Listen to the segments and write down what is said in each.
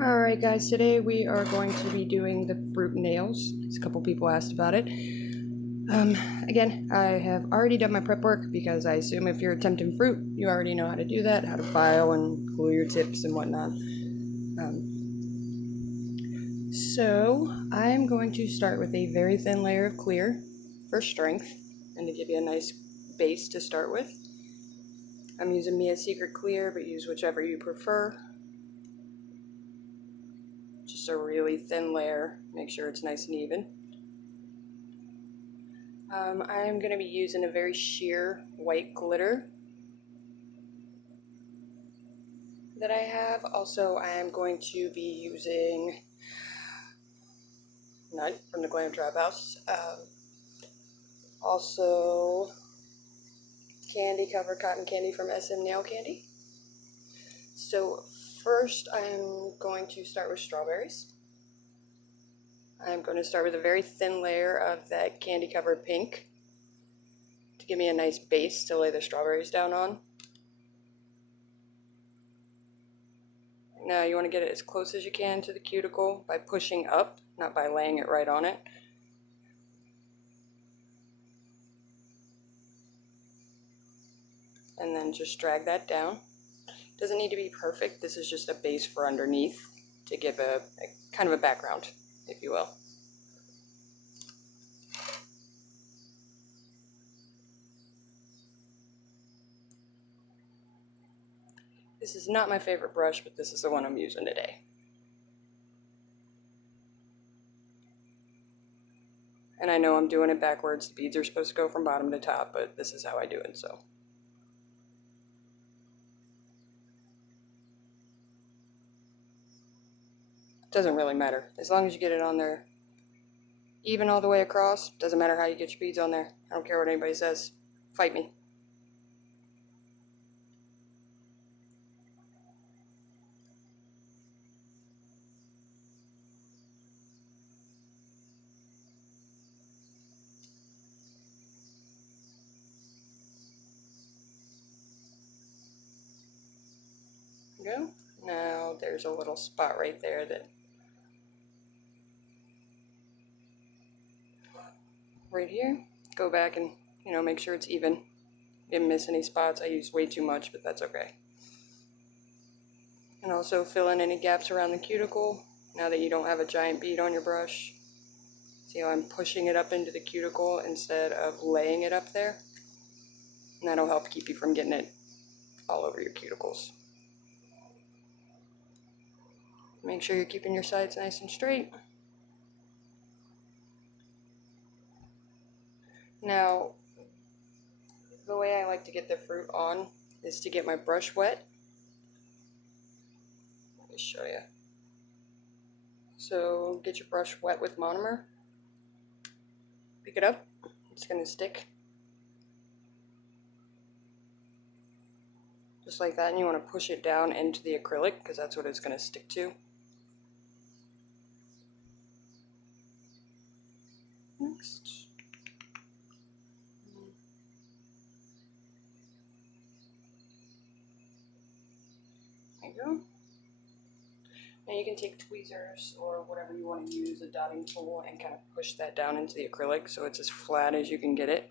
Alright guys, today we are going to be doing the fruit nails. A couple people asked about it. Again, I have already done my prep work because I assume if you're attempting fruit, you already know how to do that, how to file and glue your tips and whatnot. So I'm going to start with a very thin layer of clear for strength and to give you a nice base to start with. I'm using Mia Secret Clear, but use whichever you prefer. Just a really thin layer, make sure it's nice and even. I'm going to be using a very sheer white glitter that I have. Also, I am going to be using Nut from the Glam Trap House. Also, candy covered cotton candy from SM Nail Candy. So first I'm going to start with strawberries. I'm going to start with a very thin layer of that candy covered pink to give me a nice base to lay the strawberries down on. Now you want to get it as close as you can to the cuticle by pushing up, not by laying it right on it. And then just drag that down. Doesn't need to be perfect, this is just a base for underneath to give a kind of a background, if you will. This is not my favorite brush, but this is the one I'm using today. And I know I'm doing it backwards. The beads are supposed to go from bottom to top, but this is how I do it, so. It doesn't really matter. As long as you get it on there even all the way across, doesn't matter how you get your beads on there. I don't care what anybody says. Fight me. Go. Now there's a little spot right there that right here. Go back and make sure it's even. Didn't miss any spots. I used way too much, but that's okay. And also fill in any gaps around the cuticle now that you don't have a giant bead on your brush. See how I'm pushing it up into the cuticle instead of laying it up there? And that'll help keep you from getting it all over your cuticles. Make sure you're keeping your sides nice and straight. Now, the way I like to get the fruit on is to get my brush wet. Let me show you. So get your brush wet with monomer. Pick it up, it's going to stick. Just like that, and you want to push it down into the acrylic because that's what it's going to stick to. Next. There you go. Now you can take tweezers or whatever you want to use, a dotting tool, and kind of push that down into the acrylic so it's as flat as you can get it.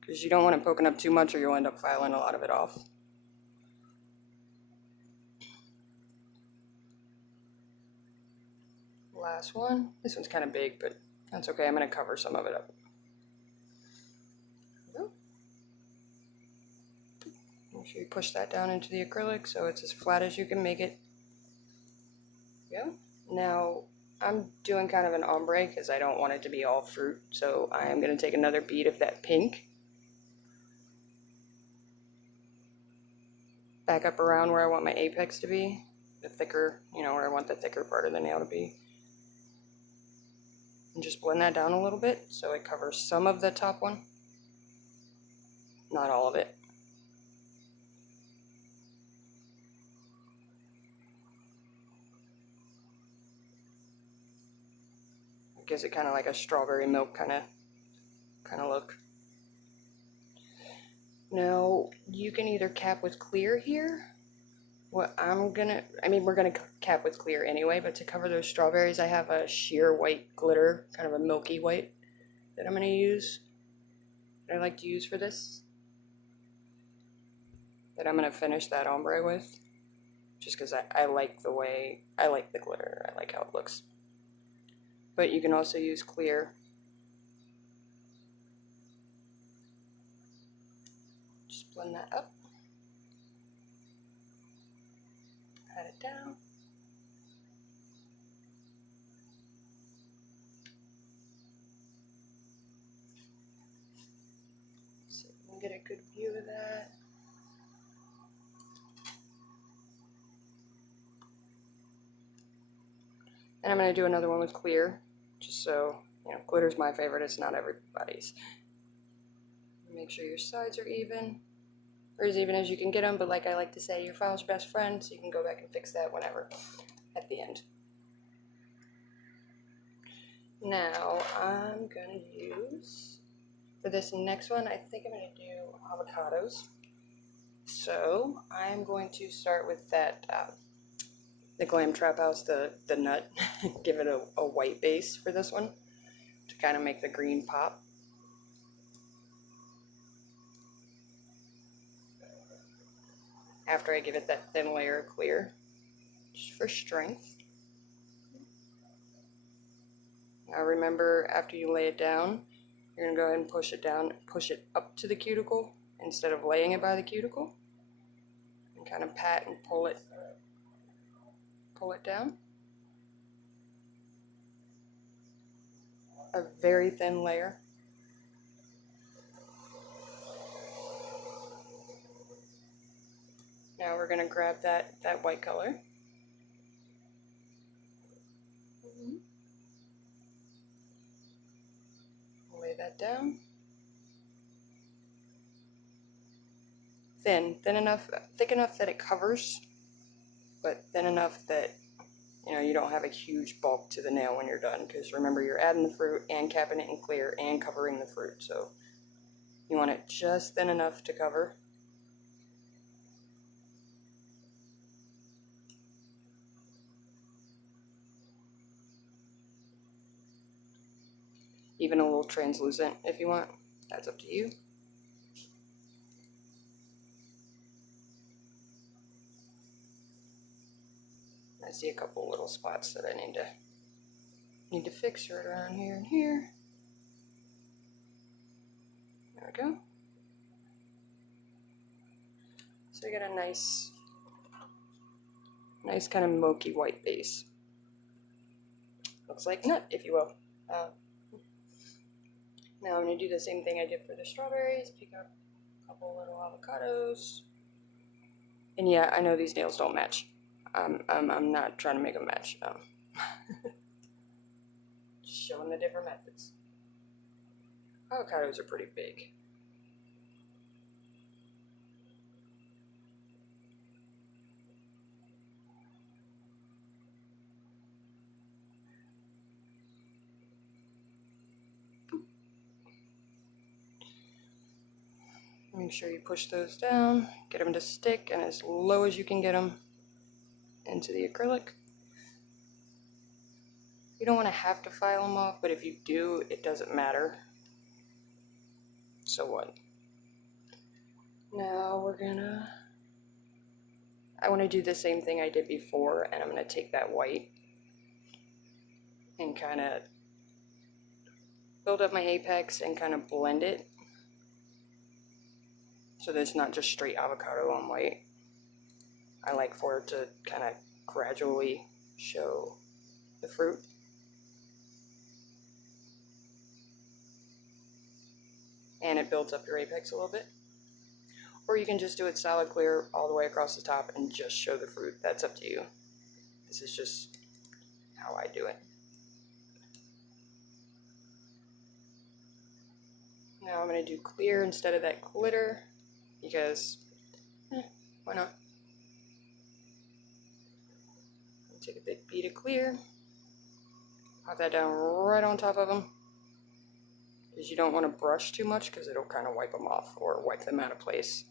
Because you don't want it poking up too much or you'll end up filing a lot of it off. Last one. This one's kind of big, but that's okay. I'm going to cover some of it up. Make sure you push that down into the acrylic so it's as flat as you can make it. Yeah. Now I'm doing kind of an ombre because I don't want it to be all fruit, so I am going to take another bead of that pink. Back up around where I want my apex to be, the thicker, where I want the thicker part of the nail to be. And just blend that down a little bit so it covers some of the top one, not all of it. It gives it kind of like a strawberry milk kind of look. Now you can either cap with clear here, What I'm gonna, we're gonna cap with clear anyway, but to cover those strawberries, I have a sheer white glitter, kind of a milky white, that I'm gonna use. That I like to use for this. That I'm gonna finish that ombre with. Just because I like the way, I like the glitter, I like how it looks. But you can also use clear. Just blend that up. Pat it down. So you can get a good view of that. And I'm going to do another one with clear, just so, glitter's my favorite, it's not everybody's. Make sure your sides are even, or as even as you can get them, but like I like to say, your file's your best friend, so you can go back and fix that whenever, at the end. Now, I'm going to use, for this next one, I think I'm going to do avocados. So, I'm going to start with that, the Glam Trap House, the nut, give it a white base for this one to kind of make the green pop. After I give it that thin layer of clear, just for strength. Now remember, after you lay it down, you're going to go ahead and push it down, push it up to the cuticle instead of laying it by the cuticle. And kind of pat and pull it down. A very thin layer. Now we're going to grab that white color. Lay that down. Thin enough, thick enough that it covers, but thin enough that you don't have a huge bulk to the nail when you're done, because remember, you're adding the fruit and capping it in clear and covering the fruit, so you want it just thin enough to cover. Even a little translucent if you want, that's up to you. I see a couple little spots that I need to fix right around here and here. There we go. So you got a nice kind of milky white base. Looks like nut, if you will. Now I'm going to do the same thing I did for the strawberries. Pick up a couple little avocados. And yeah, I know these nails don't match. I'm not trying to make them match. Showing the different methods. Avocados are pretty big. Make sure you push those down, get them to stick, and as low as you can get them into the acrylic. You don't want to have to file them off, but if you do, it doesn't matter. So what? Now I want to do the same thing I did before, and I'm going to take that white and kind of build up my apex and kind of blend it so that it's not just straight avocado on white. I like for it to kind of gradually show the fruit. And it builds up your apex a little bit. Or you can just do it solid clear all the way across the top and just show the fruit. That's up to you. This is just how I do it. Now I'm going to do clear instead of that glitter because, why not? Take a big bead of clear, pop that down right on top of them, because you don't want to brush too much because it'll kind of wipe them off or wipe them out of place.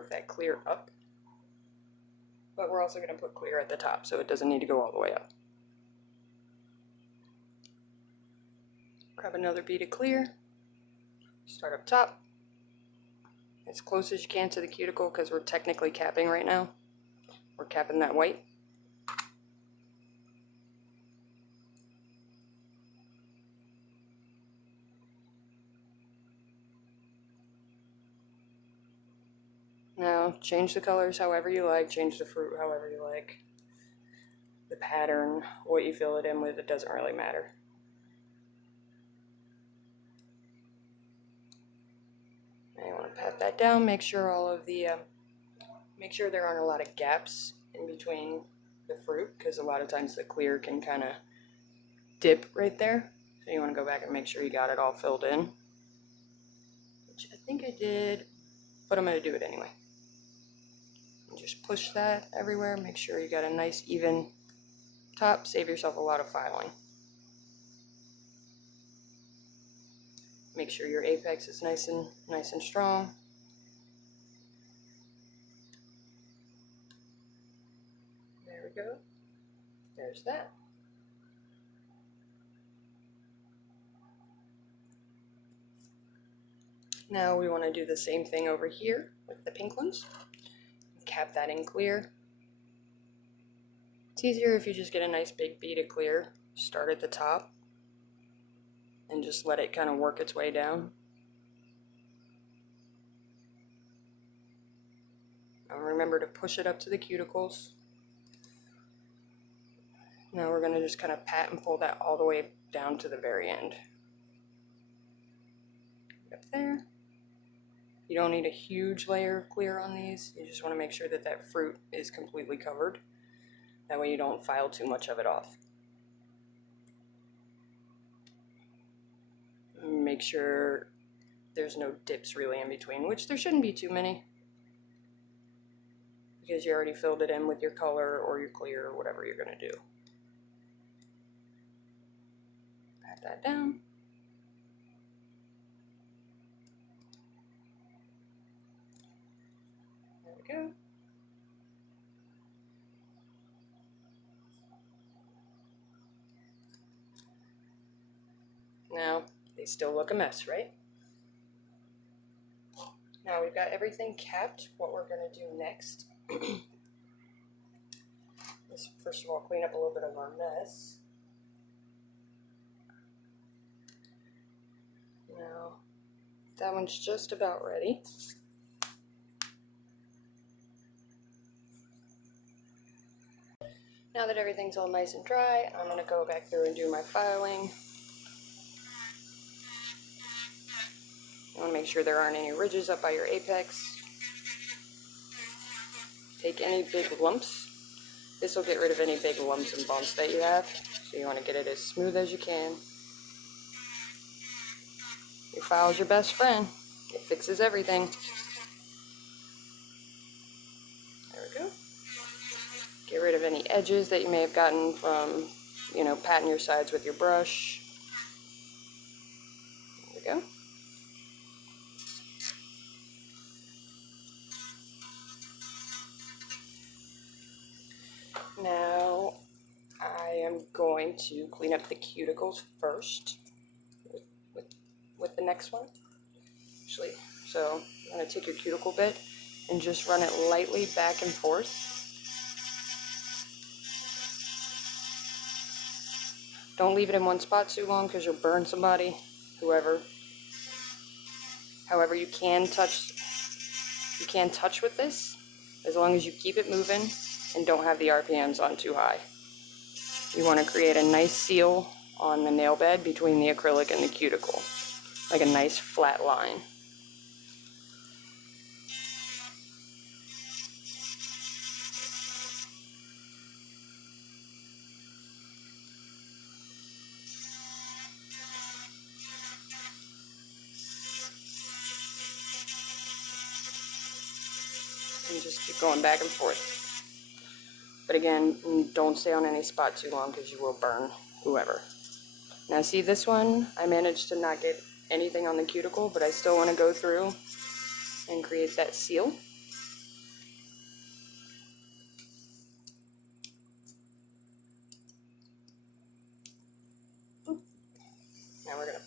work that clear up. But we're also going to put clear at the top, so it doesn't need to go all the way up. Grab another bead of clear. Start up top. As close as you can to the cuticle, because we're technically capping right now. We're capping that white. Now, change the colors however you like, change the fruit however you like. The pattern, what you fill it in with, it doesn't really matter. Now you want to pat that down, make sure all of the, make sure there aren't a lot of gaps in between the fruit, because a lot of times the clear can kind of dip right there. So you want to go back and make sure you got it all filled in. Which I think I did, but I'm going to do it anyway. And just push that everywhere, make sure you got a nice even top, save yourself a lot of filing. Make sure your apex is nice and strong. There we go. There's that. Now we want to do the same thing over here with the pink ones. Cap that in clear. It's easier if you just get a nice big bead of clear, start at the top, and just let it kind of work its way down. Now remember to push it up to the cuticles. Now we're going to just kind of pat and pull that all the way down to the very end. Up there. You don't need a huge layer of clear on these. You just want to make sure that that fruit is completely covered. That way you don't file too much of it off. Make sure there's no dips really in between, which there shouldn't be too many, because you already filled it in with your color or your clear or whatever you're going to do. Pat that down. There we go. Now, they still look a mess, right? Now we've got everything capped. What we're going to do next is, first of all, clean up a little bit of our mess. Now, that one's just about ready. Now that everything's all nice and dry, I'm going to go back through and do my filing. You want to make sure there aren't any ridges up by your apex. Take any big lumps. This will get rid of any big lumps and bumps that you have. So you want to get it as smooth as you can. Your file is your best friend. It fixes everything. There we go. Get rid of any edges that you may have gotten from, patting your sides with your brush. There we go. Now, I am going to clean up the cuticles first with the next one. Actually, so I'm going to take your cuticle bit and just run it lightly back and forth. Don't leave it in one spot too long because you'll burn somebody, whoever. However, you can touch with this as long as you keep it moving and don't have the RPMs on too high. You want to create a nice seal on the nail bed between the acrylic and the cuticle, like a nice flat line. And just keep going back and forth. But again, don't stay on any spot too long because you will burn whoever. Now see this one, I managed to not get anything on the cuticle, but I still want to go through and create that seal.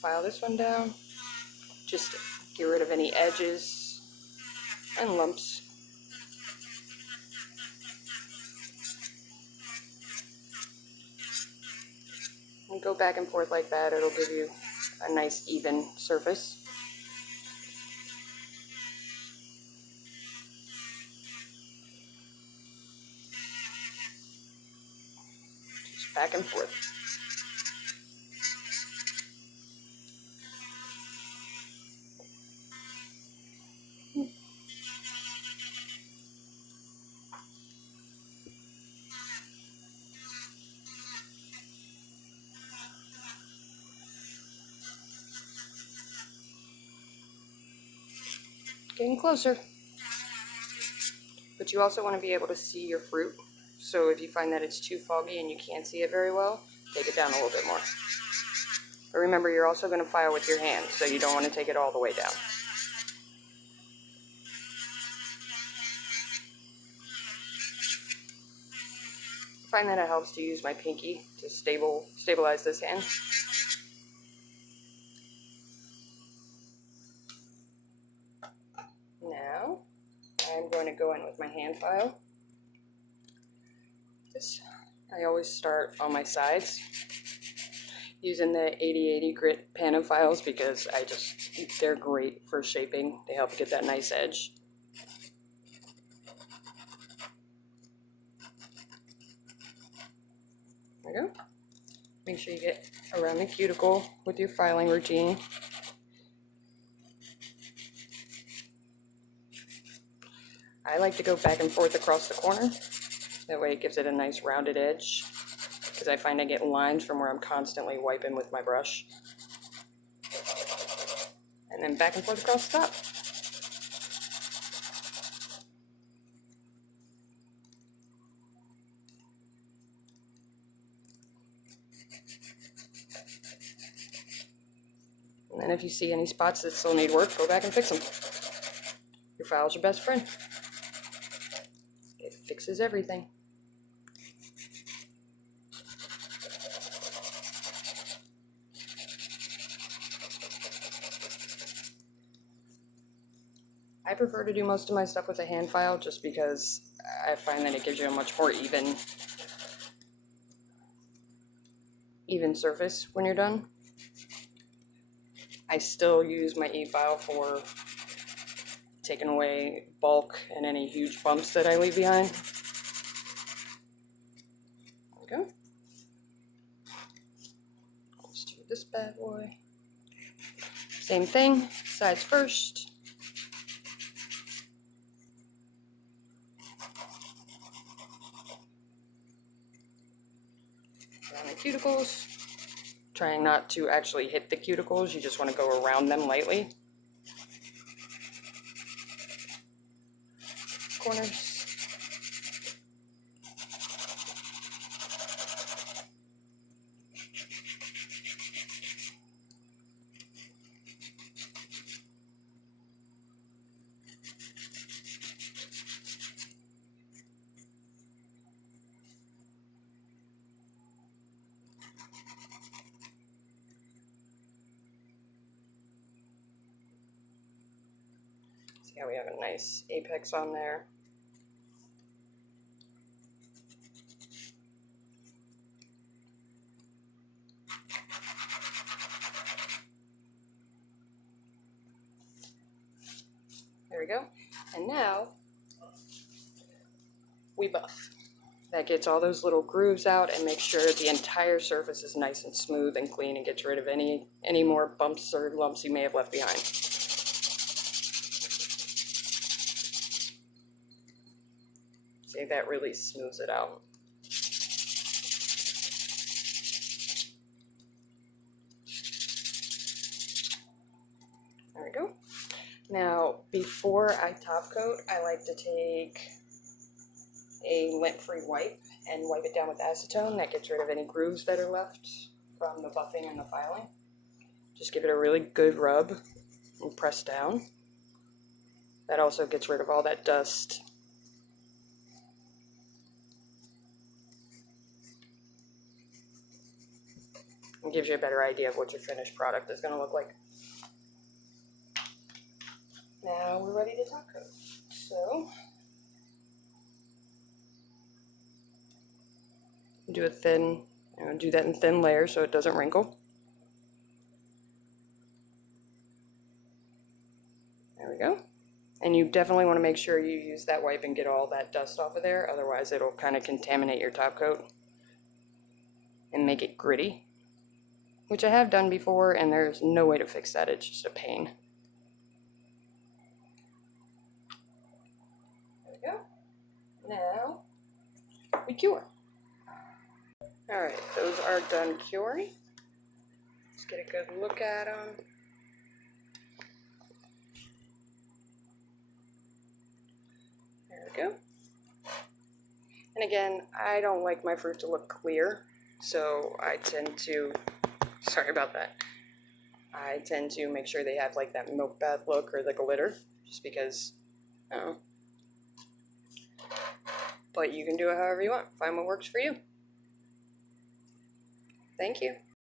file this one down. Just get rid of any edges and lumps. And go back and forth like that. It'll give you a nice even surface. Just back and forth. Getting closer. But you also want to be able to see your fruit. So if you find that it's too foggy and you can't see it very well, take it down a little bit more. But remember, you're also going to file with your hand, so you don't want to take it all the way down. I find that it helps to use my pinky to stabilize this hand. Now, I'm going to go in with my hand file. I always start on my sides using the 80/80 grit Pano files because they're great for shaping. They help get that nice edge. There you go. Make sure you get around the cuticle with your filing routine. I like to go back and forth across the corner. That way it gives it a nice rounded edge, because I find I get lines from where I'm constantly wiping with my brush. And then back and forth across the top. And then if you see any spots that still need work, go back and fix them. Your file's your best friend. It fixes everything. I prefer to do most of my stuff with a hand file just because I find that it gives you a much more even surface when you're done. I still use my e-file for taking away bulk and any huge bumps that I leave behind. There we go. Let's do this bad boy. Same thing, sides first. Around the cuticles. Trying not to actually hit the cuticles, you just want to go around them lightly. Corners. See how we have a nice apex on there. There we go. And now we buff. That gets all those little grooves out and makes sure the entire surface is nice and smooth and clean and gets rid of any more bumps or lumps you may have left behind. See, that really smooths it out. There we go. Now, before I top coat, I like to take a lint-free wipe and wipe it down with acetone. That gets rid of any grooves that are left from the buffing and the filing. Just give it a really good rub and press down. That also gets rid of all that dust. It gives you a better idea of what your finished product is going to look like. Now we're ready to top coat. So do a thin, do that in thin layers so it doesn't wrinkle. There we go. And you definitely want to make sure you use that wipe and get all that dust off of there, otherwise it'll kind of contaminate your top coat and make it gritty, which I have done before, and there's no way to fix that. It's just a pain. There we go. Now we cure. Alright, those are done curing. Let's get a good look at them. There we go. And again, I don't like my fruit to look clear, so I tend to, sorry about that, I tend to make sure they have like that milk bath look or the glitter, just because, I don't know. But you can do it however you want. Find what works for you. Thank you.